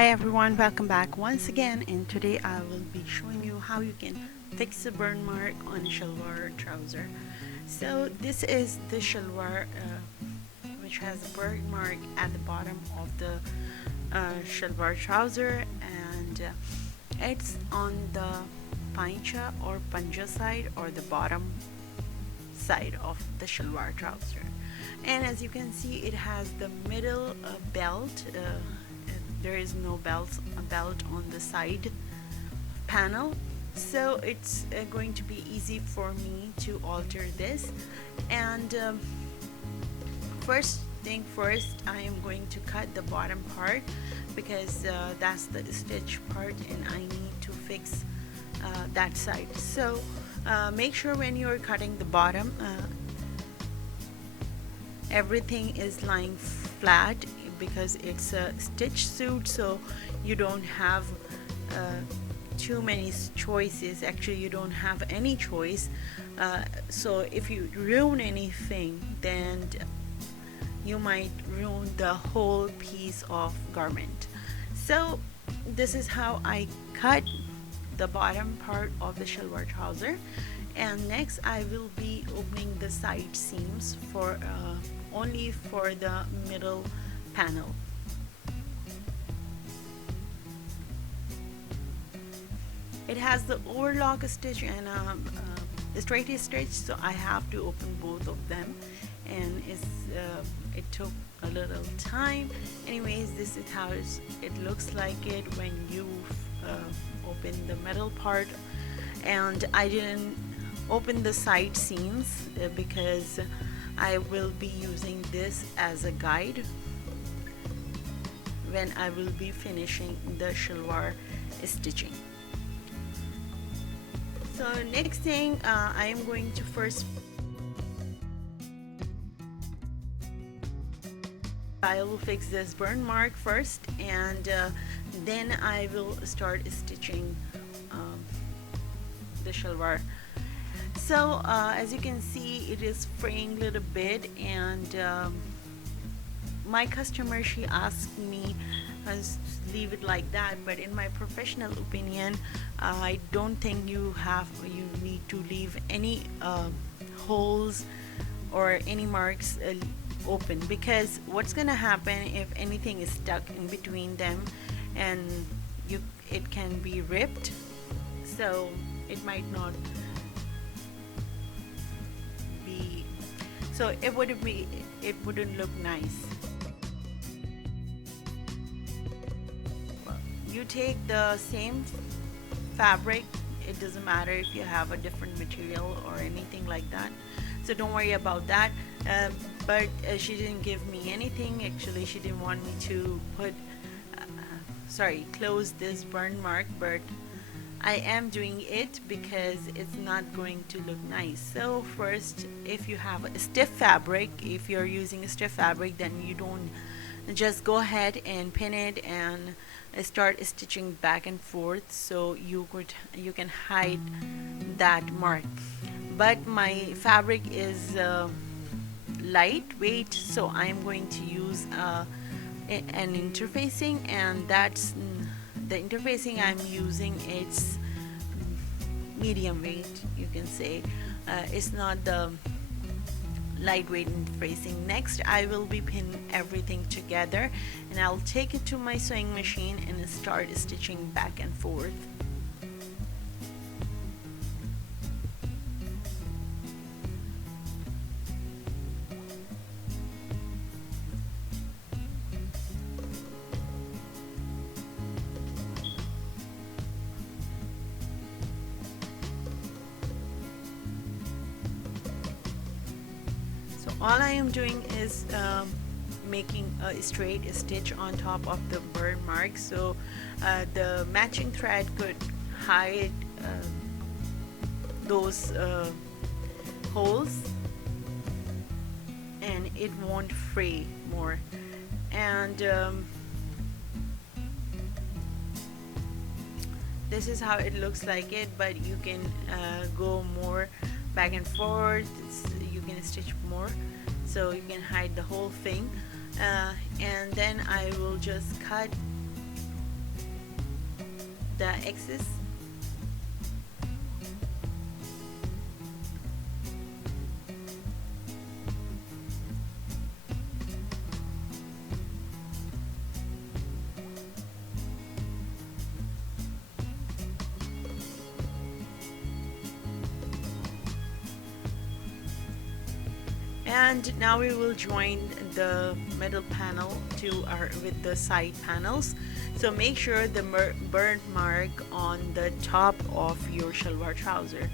Hi everyone, welcome back once again, and today I will be showing you how you can fix a burn mark on a shalwar trouser. So this is the shalwar which has a burn mark at the bottom of the shalwar trouser, and it's on the pancha or panja side, or the bottom side of the shalwar trouser. And as you can see, it has the middle belt. There is no belt on the side panel, so it's going to be easy for me to alter this. And first thing first, I am going to cut the bottom part, because that's the stitch part and I need to fix that side. So make sure when you're cutting the bottom, everything is lying flat, because it's a stitch suit, so you don't have too many choices. Actually, you don't have any choice. So if you ruin anything, then you might ruin the whole piece of garment. So this is how I cut the bottom part of the shalwar trouser. And next I will be opening the side seams for only for the middle panel. It has the overlock stitch and a straight stitch, so I have to open both of them, and it took a little time. Anyways, this is how it looks like it when you open the middle part. And I didn't open the side seams because I will be using this as a guide when I will be finishing the shalwar stitching. So next thing, I am going to first, I will fix this burn mark first, and then I will start stitching the shalwar. So as you can see, it is fraying a little bit, and my customer, she asked me leave it like that, but in my professional opinion, I don't think you need to leave any holes or any marks open, because what's gonna happen if anything is stuck in between them, and it can be ripped, so it might not be, so it wouldn't look nice. You take the same fabric, it doesn't matter if you have a different material or anything like that, so don't worry about that. But she didn't give me anything. Actually, she didn't want me to close this burn mark, but I am doing it because it's not going to look nice. So first, if you have a stiff fabric, if you're using a stiff fabric, then you don't just go ahead and pin it and start stitching back and forth, so you can hide that mark. But my fabric is lightweight, so I'm going to use an interfacing, and that's the interfacing I'm using. It's medium weight, you can say. It's not the lightweight interfacing. Next, I will be pinning everything together, and I'll take it to my sewing machine and start stitching back and forth. All I am doing is making a straight stitch on top of the burn mark, so the matching thread could hide those holes, and it won't fray more. And this is how it looks like it, but you can go more back and forth. You can stitch more, so you can hide the whole thing. And then I will just cut the excess. And now we will join the middle panel to our with the side panels. So make sure the burn mark on the top of your shalwar trouser.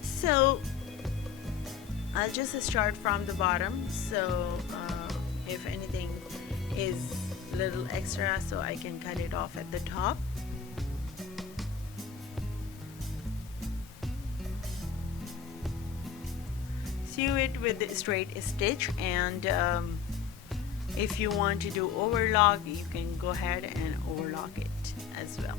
So I'll just start from the bottom. So if anything is a little extra, so I can cut it off at the top. Sew it with the straight stitch, and if you want to do overlock, you can go ahead and overlock it as well.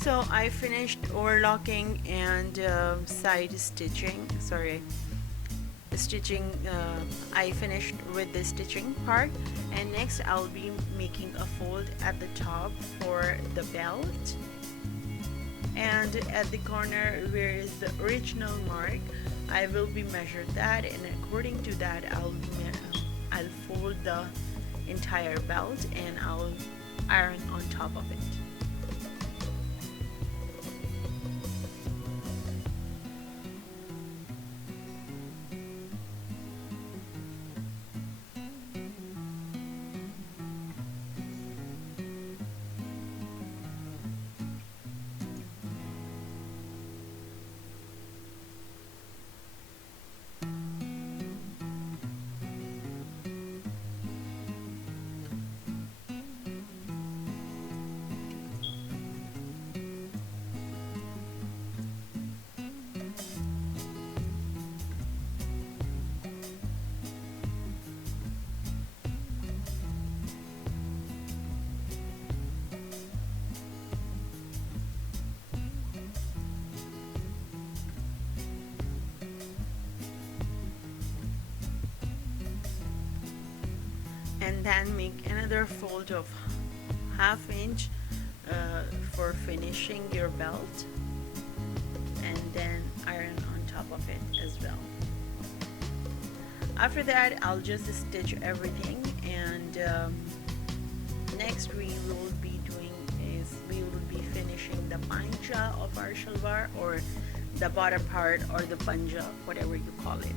So I finished overlocking and side stitching, I finished with the stitching part, and next I'll be making a fold at the top for the belt, and at the corner where is the original mark, I will be measured that, and according to that I'll fold the entire belt and I'll iron on top of it. And then make another fold of ½ inch for finishing your belt, and then iron on top of it as well. After that, I'll just stitch everything, and next we will be doing is we will be finishing the panja of our shalwar, or the bottom part, or the panja, whatever you call it.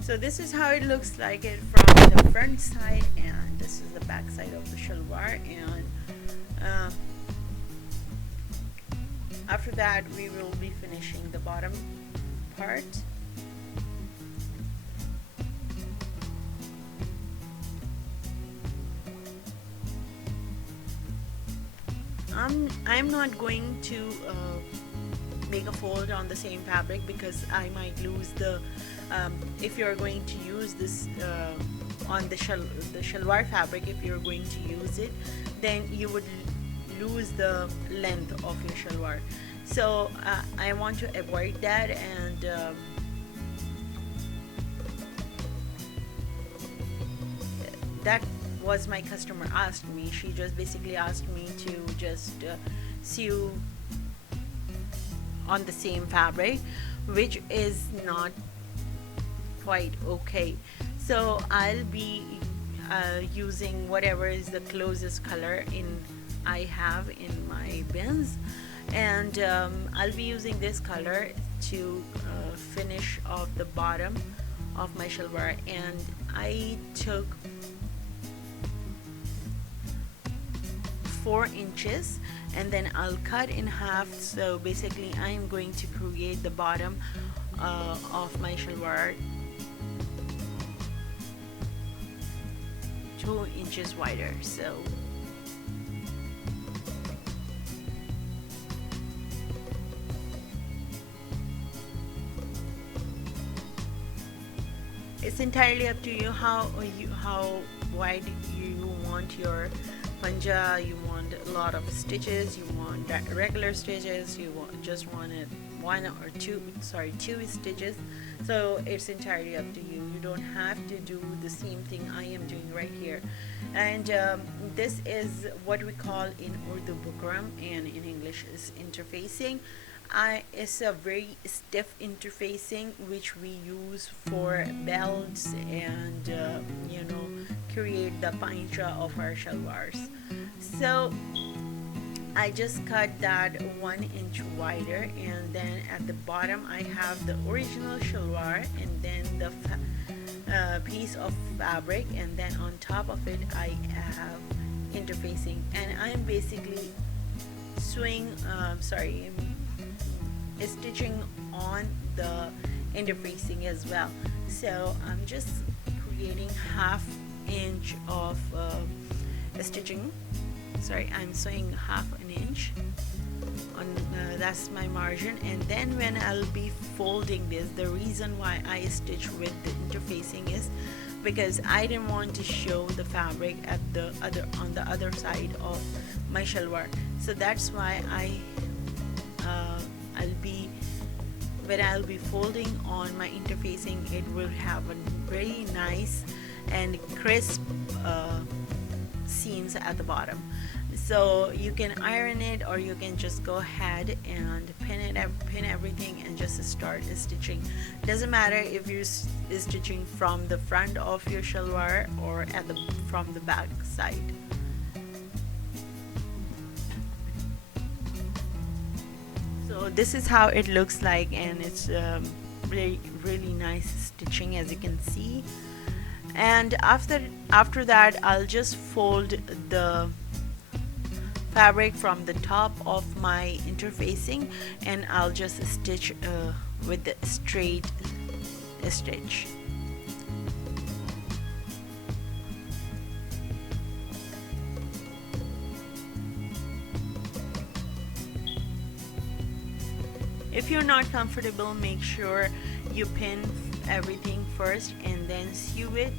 So this is how it looks like it from the front side, and this is the back side of the shalwar, and after that we will be finishing the bottom part. I'm not going to make a fold on the same fabric, because I might lose the if you're going to use this on the shalwar fabric, if you're going to use it, then you would lose the length of your shalwar. So I want to avoid that, and that was my customer asked me. She just basically asked me to just sew on the same fabric, which is not quite okay. So I'll be using whatever is the closest color I have in my bins, and I'll be using this color to finish off the bottom of my shalwar. And I took 4 inches, and then I'll cut in half. So basically I'm going to create the bottom of my shalwar 2 inches wider. So it's entirely up to you how wide you want your panja. You want a lot of stitches, you want regular stitches, you just want it one or two, sorry, two stitches. So it's entirely up to you. You don't have to do the same thing I am doing right here. And this is what we call in Urdu bukram, and in English is interfacing. It's a very stiff interfacing which we use for belts and create the pancha of our shalwars. So I just cut that 1 inch wider, and then at the bottom I have the original shalwar, and then the piece of fabric, and then on top of it I have interfacing, and I'm basically stitching on the interfacing as well. So I'm just creating 1/2 inch of stitching. Sorry, I'm sewing 1/2 inch on that's my margin. And then when I'll be folding this, the reason why I stitch with the interfacing is because I didn't want to show the fabric at the other side of my shalwar. So that's why when I'll be folding on my interfacing, it will have a very nice and crisp seams at the bottom. So you can iron it, or you can just go ahead and pin everything and just start stitching. Doesn't matter if you're stitching from the front of your shalwar or from the back side. So this is how it looks like, and it's really nice stitching, as you can see. And after that, I'll just fold the fabric from the top of my interfacing, and I'll just stitch with the straight stitch. If you're not comfortable, make sure you pin everything first and then sew it.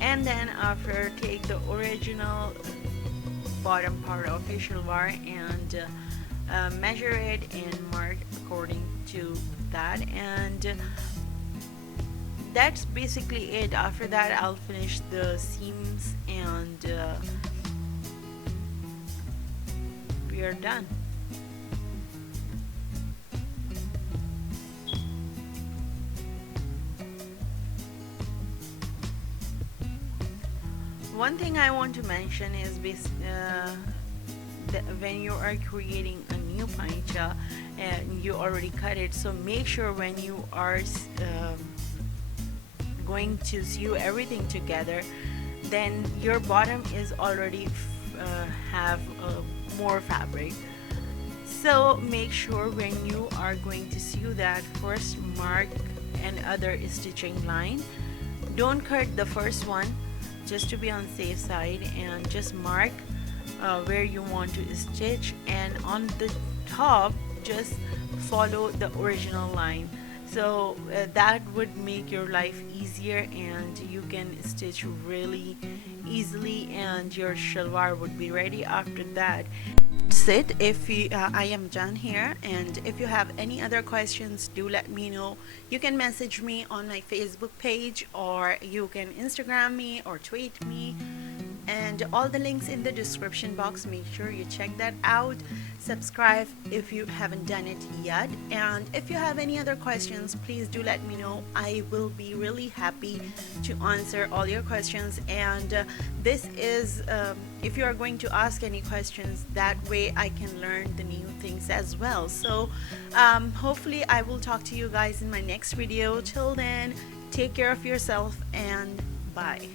And then after, take the original bottom part of your shalwar and measure it and mark according to that. And that's basically it. After that, I'll finish the seams and we are done. One thing I want to mention is when you are creating a new pancha and you already cut it, so make sure when you are going to sew everything together, then your bottom is already have more fabric. So make sure when you are going to sew that, first mark another stitching line. Don't cut the first one, just to be on the safe side, and just mark where you want to stitch, and on the top just follow the original line. So that would make your life easier, and you can stitch really easily, and your shalwar would be ready after that. That's it. I am done here, and if you have any other questions, do let me know. You can message me on my Facebook page, or you can Instagram me or tweet me, and all the links in the description box. Make sure you check that out. Subscribe if you haven't done it yet, and if you have any other questions, please do let me know. I will be really happy to answer all your questions. And this is if you are going to ask any questions, that way I can learn the new things as well. So hopefully I will talk to you guys in my next video. Till then, take care of yourself, and bye.